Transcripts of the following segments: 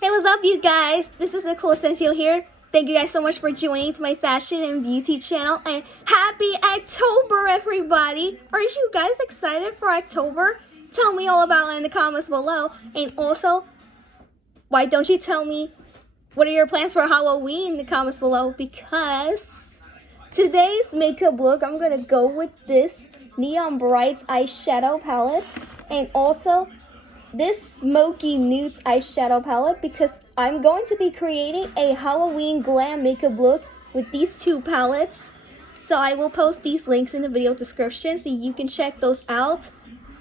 Hey, what's up, you guys? This is Nicole Ascencio here. Thank you guys so much for joining to my fashion and beauty channel. And happy October, everybody! Are you guys excited for October? Tell me all about it in the comments below. And also, why don't you tell me what are your plans for Halloween in the comments below? Because today's makeup look, I'm going to go with this Neon Brights eyeshadow palette. And also this Smoky Nudes eyeshadow palette, because I'm going to be creating a Halloween glam makeup look with these two palettes. So I will post these links in the video description so you can check those out,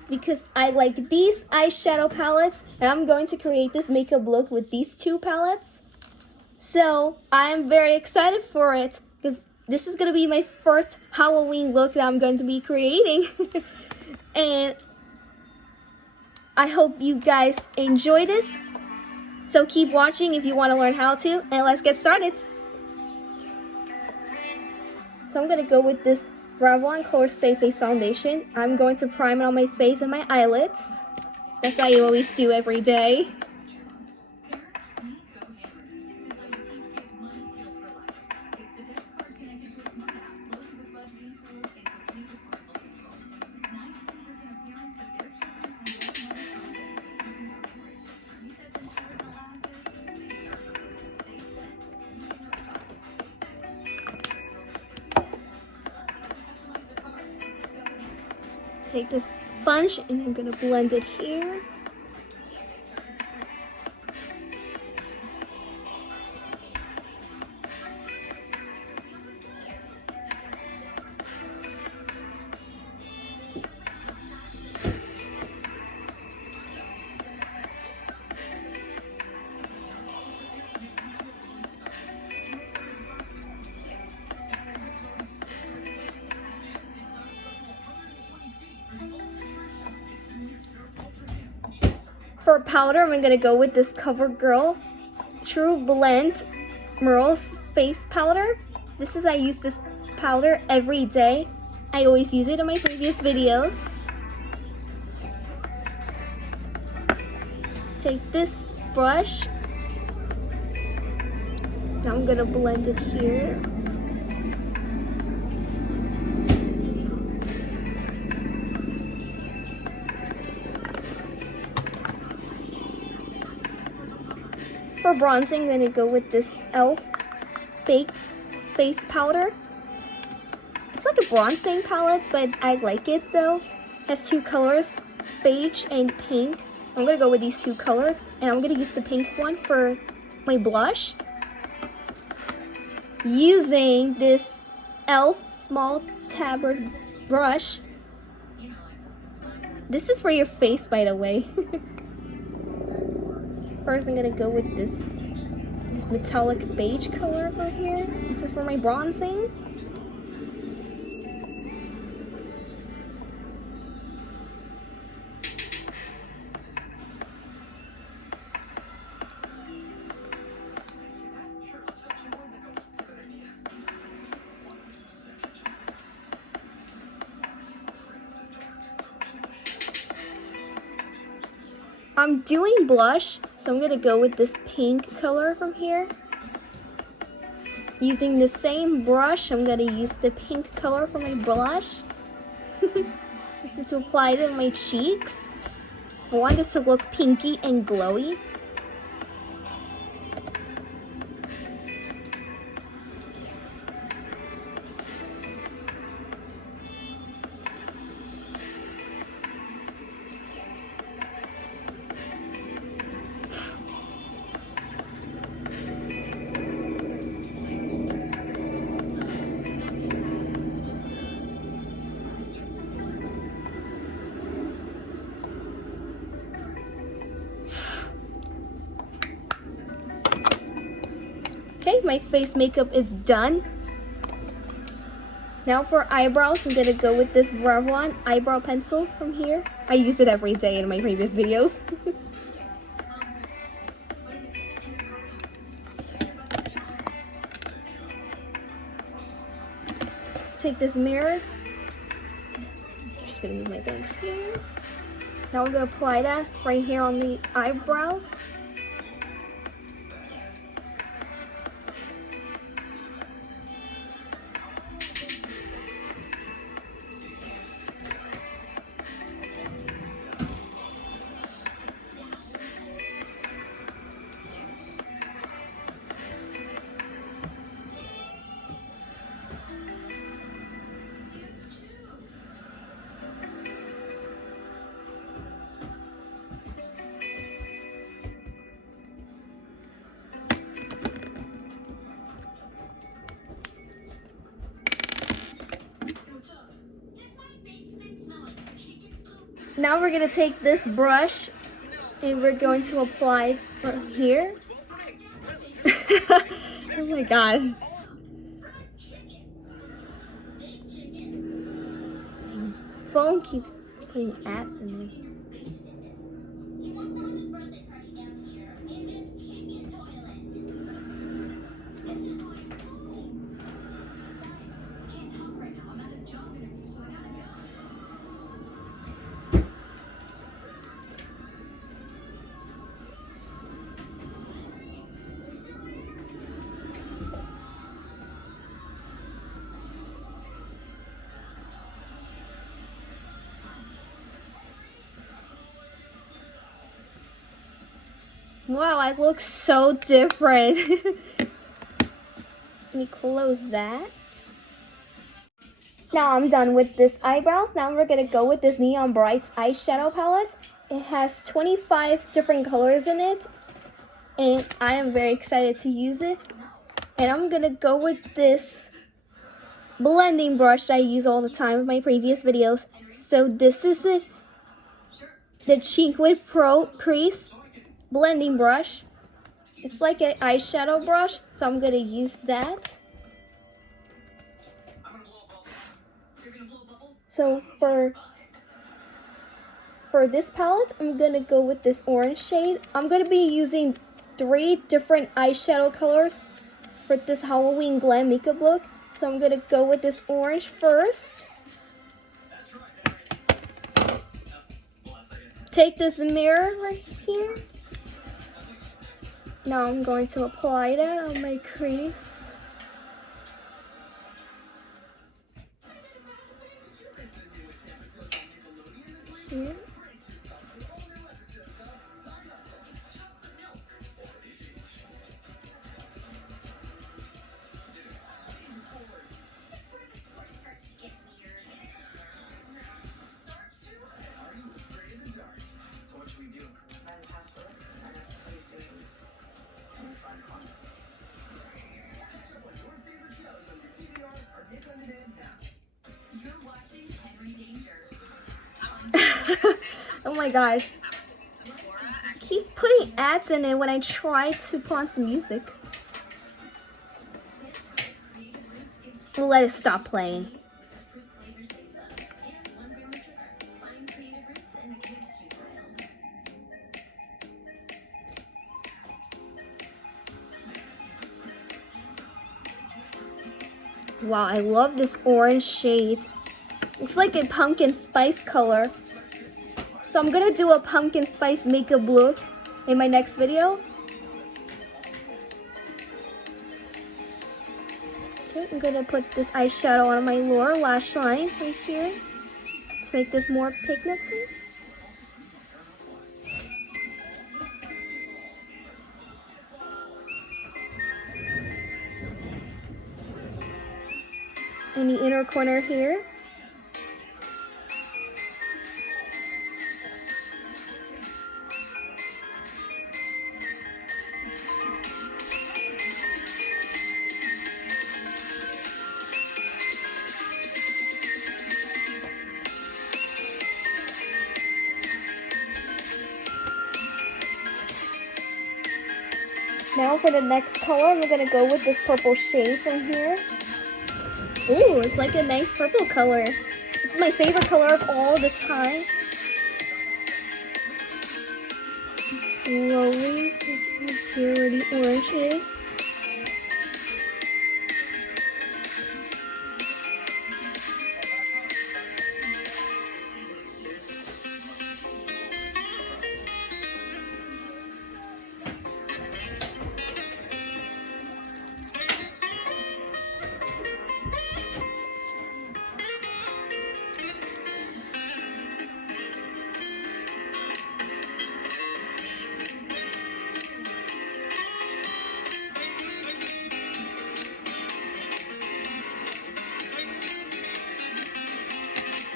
because I like these eyeshadow palettes and I'm going to create this makeup look with these two palettes. So I'm very excited for it because this is going to be my first Halloween look that I'm going to be creating. And I hope you guys enjoy this. So keep watching if you want to learn how to, and let's get started. So I'm going to go with this Revlon Color Stay Face Foundation. I'm going to prime it on my face and my eyelids. That's how you always do every day. Take this sponge and I'm gonna blend it here. For powder, I'm going to go with this CoverGirl True Blend Merle's Face Powder. I use this powder every day. I always use it in my previous videos. Take this brush. Now I'm going to blend it here. For bronzing, I'm going to go with this e.l.f. Baked Face Powder. It's like a bronzing palette, but I like it though. It has two colors, beige and pink. I'm going to go with these two colors, and I'm going to use the pink one for my blush. Using this e.l.f. small tabard brush. This is for your face, by the way. First, I'm going to go with this metallic beige color over here. This is for my bronzing. I'm doing blush, so I'm going to go with this pink color from here. Using the same brush, I'm going to use the pink color for my blush. This is to apply it on my cheeks. I want this to look pinky and glowy. Okay, my face makeup is done. Now for eyebrows, I'm gonna go with this Revlon eyebrow pencil from here. I use it every day in my previous videos. Take this mirror. Just gonna move my bangs here. Now we're gonna apply that right here on the eyebrows. Now we're gonna take this brush and we're going to apply it from here. Oh my god. Phone keeps putting ads in there. Wow, I look so different. Let me close that. Now I'm done with this eyebrows. Now we're gonna go with this Neon Brights eyeshadow palette. It has 25 different colors in it, and I am very excited to use it. And I'm gonna go with this blending brush that I use all the time in my previous videos. So this is the Cheek Pro Crease blending brush. It's like an eyeshadow brush, so I'm gonna use that. So for this palette, I'm gonna go with this orange shade. I'm gonna be using 3 different eyeshadow colors for this Halloween glam makeup look. So I'm gonna go with this orange first. Take this mirror right here. Now I'm going to apply that on my crease. Here. Oh my gosh. He's putting ads in it when I try to put on some music. We'll let it stop playing. Wow, I love this orange shade. It's like a pumpkin spice color. So I'm gonna do a pumpkin spice makeup look in my next video. Okay, I'm gonna put this eyeshadow on my lower lash line right here to make this more pigmented. In the inner corner here. Now for the next color, I'm gonna go with this purple shade from here. Ooh, it's like a nice purple color. This is my favorite color of all the time. Slowly, here where the orange is.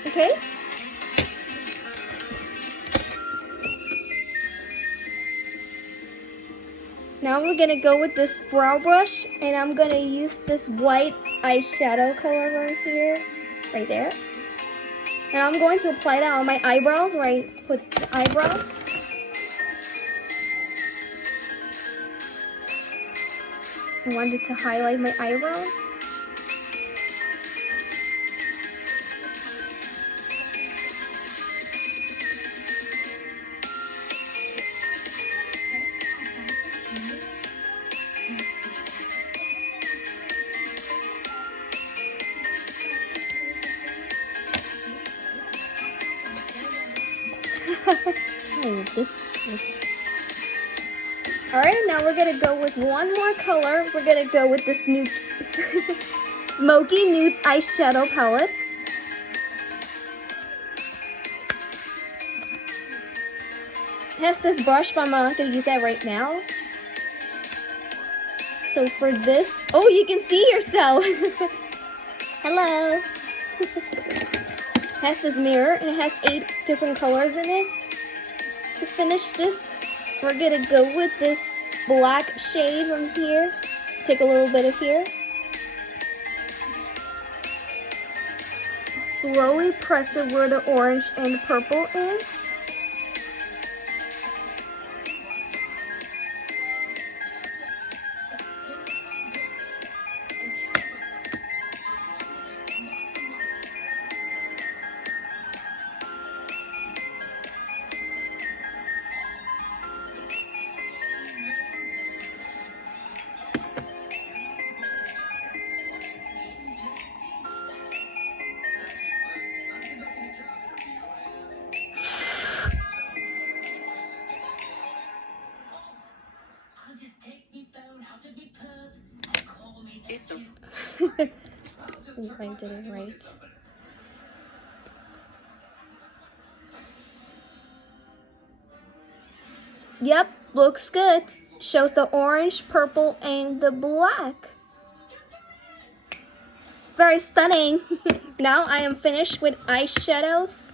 Okay. Now we're gonna go with this brow brush, and I'm gonna use this white eyeshadow color right here, right there. And I'm going to apply that on my eyebrows where I put the eyebrows. I wanted to highlight my eyebrows. Alright, now we're gonna go with one more color. We're gonna go with this new Smoky Nudes eyeshadow palette. It has this brush, but I'm not gonna use that right now. So for this, oh, you can see yourself. Hello. It has this mirror and it has 8 different colors in it. To finish this, we're gonna go with this black shade from here. Take a little bit of here. Slowly press it where the orange and purple is. See if I did it right. Yep, looks good. Shows the orange, purple, and the black. Very stunning. Now I am finished with eyeshadows.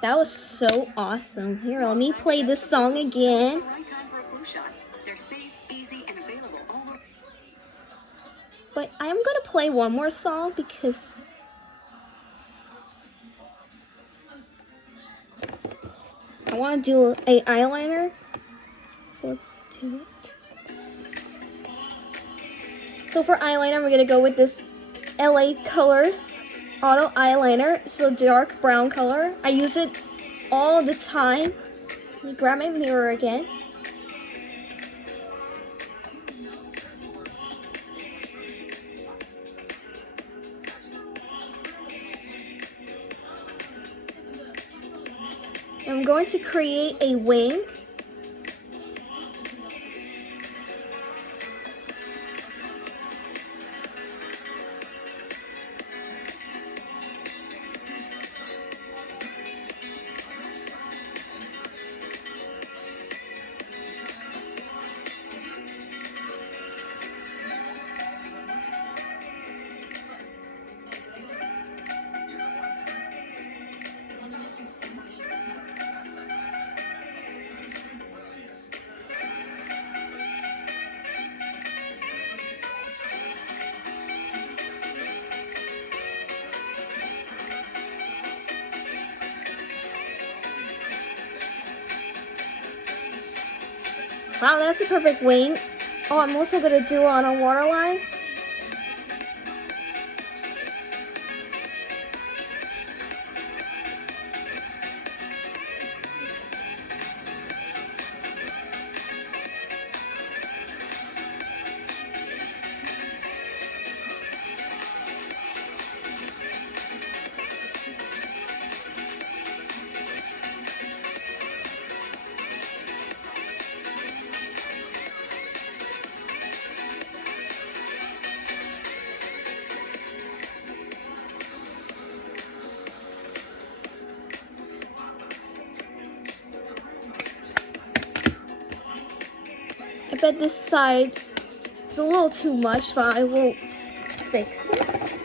That was so awesome. Here, let me play this song again. But I am gonna play one more song because I want to do an eyeliner. So let's do it. So for eyeliner, we're gonna go with this LA Colors Auto Eyeliner. It's a dark brown color. I use it all the time. Let me grab my mirror again. I'm going to create a wing. Wow, that's a perfect wing. Oh, I'm also gonna do it on a waterline. I bet this side is a little too much, but I will fix it.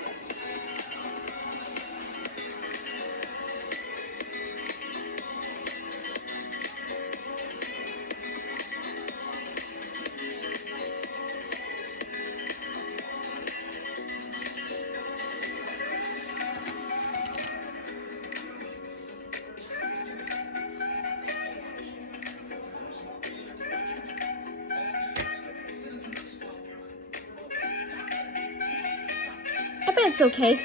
It's okay.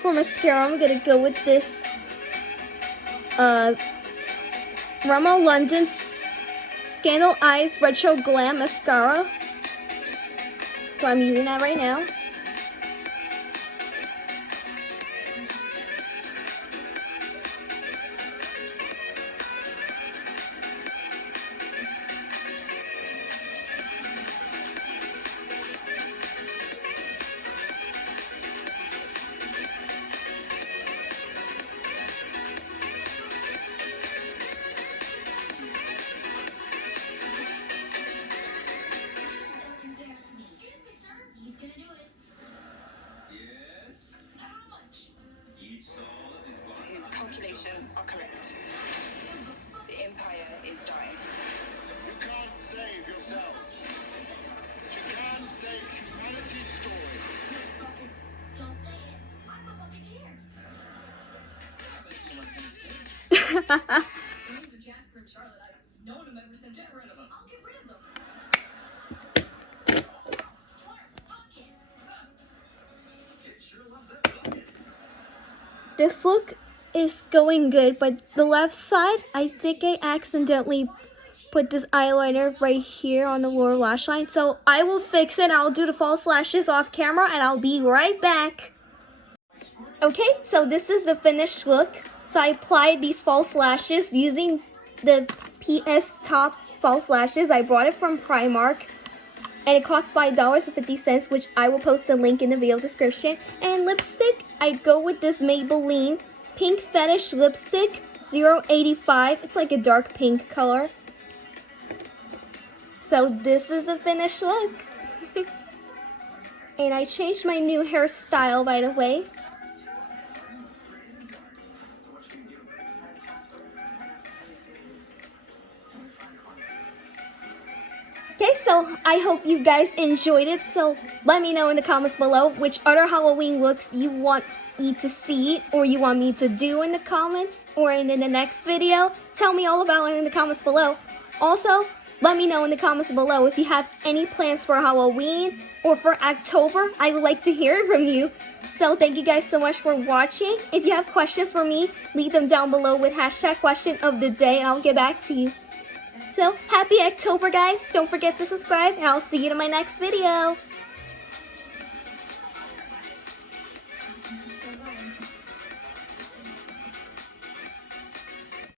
For mascara, I'm gonna go with this Rimmel London Scandal Eyes Retro Glam Mascara. So I'm using that right now. His calculations are correct. The Empire is dying. You can't save yourselves, but you can save humanity's story. Don't say it. I'm a Bucketeer. Jasper and Charlotte, no one ever said get rid of them. I'll get rid of them. This look is going good, but the left side, I think I accidentally put this eyeliner right here on the lower lash line. So I will fix it. I'll do the false lashes off camera and I'll be right back. Okay, so this is the finished look. So I applied these false lashes using the PS Tops false lashes. I bought it from Primark. And it costs $5.50, which I will post a link in the video description. And lipstick, I go with this Maybelline Pink Fetish Lipstick 085. It's like a dark pink color. So this is the finished look. And I changed my new hairstyle, by the way. Okay, so I hope you guys enjoyed it. So let me know in the comments below which other Halloween looks you want me to see or you want me to do in the comments or in the next video. Tell me all about it in the comments below. Also, let me know in the comments below if you have any plans for Halloween or for October. I would like to hear from you. So thank you guys so much for watching. If you have questions for me, leave them down below with #question-of-the-day and I'll get back to you. So, happy October, guys. Don't forget to subscribe, and I'll see you in my next video.